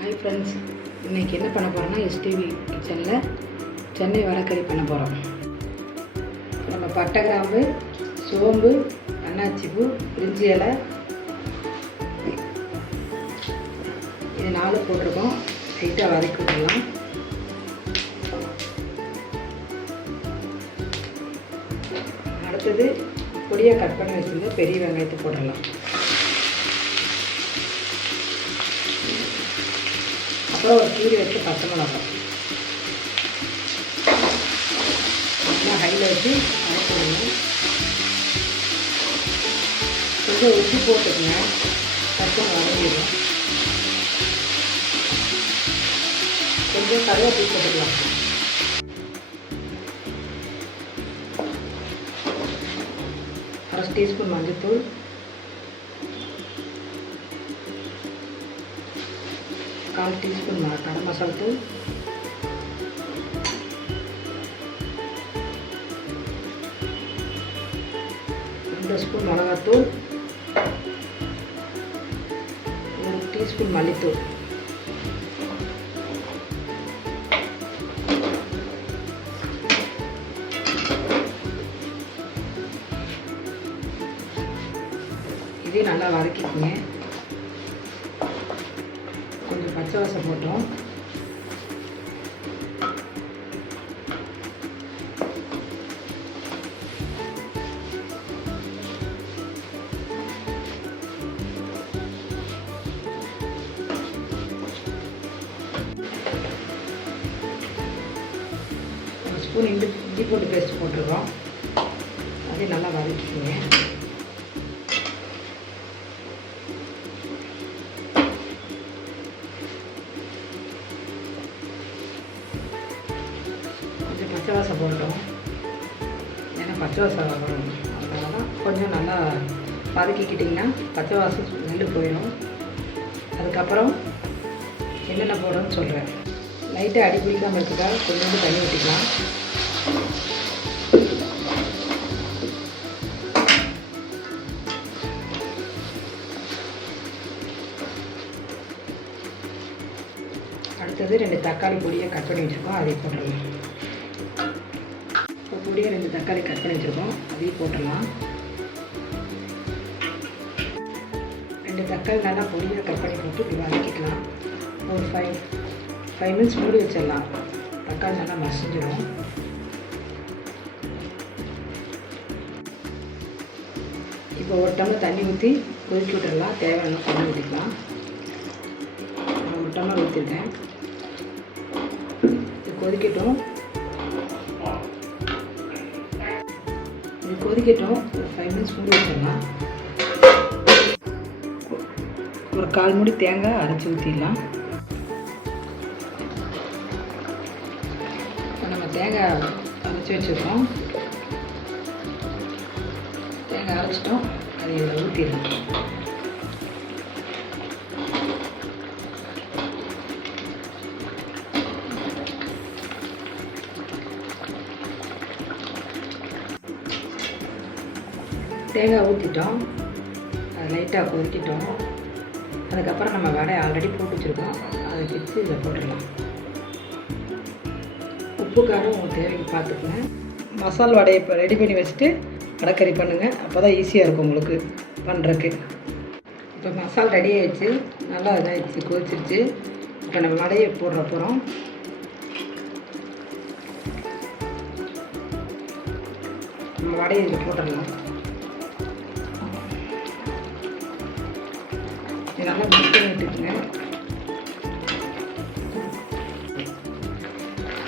Hi friends இன்றைக்கி என்ன பண்ண போகிறோம்னா எஸ்டிவி கிச்சனில் சென்னை வடக்கறி பண்ண போகிறோம் நம்ம பட்டை கிராம்பு சோம்பு அன்னாச்சிப்பூ பிரிஞ்சி இலை. இது நாலு போட்டிருக்கோம். லைட்டாக வதக்கி விடலாம் அடுத்தது பொடியாக கட் பண்ணி வச்சுருந்த பெரிய வெங்காயத்தை போடலாம் அப்புறம் ஒரு கீரை வச்சு பச்சை மிளகாய் நல்லா ஹையில் வச்சு வதக்கணும் கொஞ்சம் உப்பு போட்டுக்கங்க. பச்சை வதங்கிடும் கொஞ்சம் கருவேப்பிலை போட்டுக்கலாம். அரை டீஸ்பூன் மஞ்சள்தூள் கால் டீஸ்பூன் ம- கரம் மசாலா தூள். ரெண்டு ஸ்பூன் மிளகாத்தூள் ஒரு டீஸ்பூன் மல்லித்தூள். இதே நல்லா வதக்கிக்கோங்க. கொஞ்சம் போட்டோம். ஸ்பூன் இஞ்சி இஞ்சி போட்டு பேஸ்ட் போட்டுருக்கோம். அதே நல்லா வதக்கிக்கோங்க. பச்சை வாசம் போட்டோம் ஏன்னா பச்சை வாசம் அதனால தான் கொஞ்சம் நல்லா வதக்கிக்கிட்டிங்கன்னா பச்சை வாசம் நெல் போயிடும். அதுக்கப்புறம் என்னென்ன போடணும்னு சொல்கிறேன் லைட்டாக அடி பிடிக்காமல் இருக்கிறதுக்காக கொஞ்சோண்டு தண்ணி ஊற்றிக்கலாம் அடுத்தது ரெண்டு தக்காளி பொடியை கட் பண்ணி வச்சுருக்கோம். அதை போட்டுடலாம் இப்போ ரெண்டு தக்காளி கட் பண்ணி வச்சுருக்கோம். அதையும் போட்டுடலாம். ரெண்டு தக்காளி நல்லா பொடியாக கட் பண்ணி போட்டு இப்படி வதக்கிக்கலாம். ஒரு ஃபைவ் ஃபைவ் மினிட்ஸ் மூடி வச்சிடலாம். தக்காளி நல்லா மசிஞ்சிடும். இப்போ ஒரு டம்ளர் தண்ணி ஊற்றி கொதிக்க விட்டுடலாம் தேவையான தண்ணி ஊற்றிக்கலாம் நான் ஒரு டம்ளர் ஊற்றிருக்கேன் இது கொதிக்கட்டும். கொதிக்கட்டும். ஒரு ஃபைவ் மினிட்ஸ் மூடி வச்சிடலாம். ஒரு கால் மூடி தேங்காய் அரைச்சி ஊற்றிடலாம் இப்போ நம்ம தேங்காய் அரைச்சி வச்சுருக்கோம். தேங்காய் அரைச்சிட்டோம். அதை இதில் ஊற்றிடலாம் தேங்காய் ஊற்றிட்டோம் அது லைட்டாக கொதிக்கிட்டோம். அதுக்கப்புறம் நம்ம வடை ஆல்ரெடி போட்டு வச்சுருக்கோம். அதை பிச்சு இதில் போட்டுடலாம். உப்பு காரம் உங்கள் தேவைக்கு பார்த்துக்குங்க மசால் வடையை இப்போ ரெடி பண்ணி வச்சுட்டு வடைக்கறி பண்ணுங்கள் அப்போ தான் ஈஸியாக இருக்கும் உங்களுக்கு பண்ணுறக்கு இப்போ மசால் ரெடி ஆயிடுச்சு. நல்லா இதாகிடுச்சு கொதிச்சிருச்சு. இப்போ நம்ம வடையை போடுற போகிறோம் நம்ம வடையை இதில் போட்டுடலாம். இதெல்லாம் மிக்ஸ் பண்ணி விட்டுக்குங்க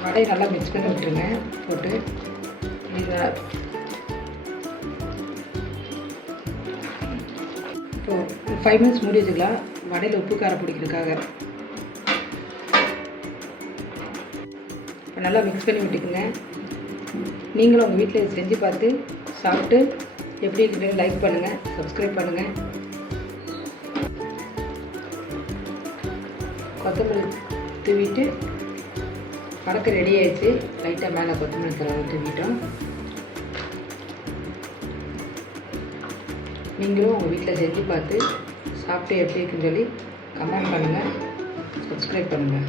வடையை நல்லா மிக்ஸ் பண்ணி விட்டுருங்க போட்டு. இதை இப்போ ஃபைவ் மினிட்ஸ் மூடி வச்சுக்கலாம். வடையில் உப்பு காரம் பிடிக்கிறதுக்காக. இப்போ நல்லா மிக்ஸ் பண்ணி விட்டுக்குங்க. நீங்களும் உங்கள் வீட்டில் செஞ்சு பார்த்து சாப்பிட்டு எப்படி இருக்குன்னு லைக் பண்ணுங்கள் சப்ஸ்கிரைப் பண்ணுங்கள் கொத்தமல்லி தூவிட்டு வடக்கு ரெடி ஆயிடுச்சு. லைட்டாக மேலே கொத்தமல்லி தலை தூவிட்டோம். நீங்களும் உங்கள் வீட்டில் செஞ்சு பார்த்து சாப்பிட்டு எப்படி இருக்குன்னு சொல்லி கமெண்ட் பண்ணுங்கள் சப்ஸ்கிரைப் பண்ணுங்கள்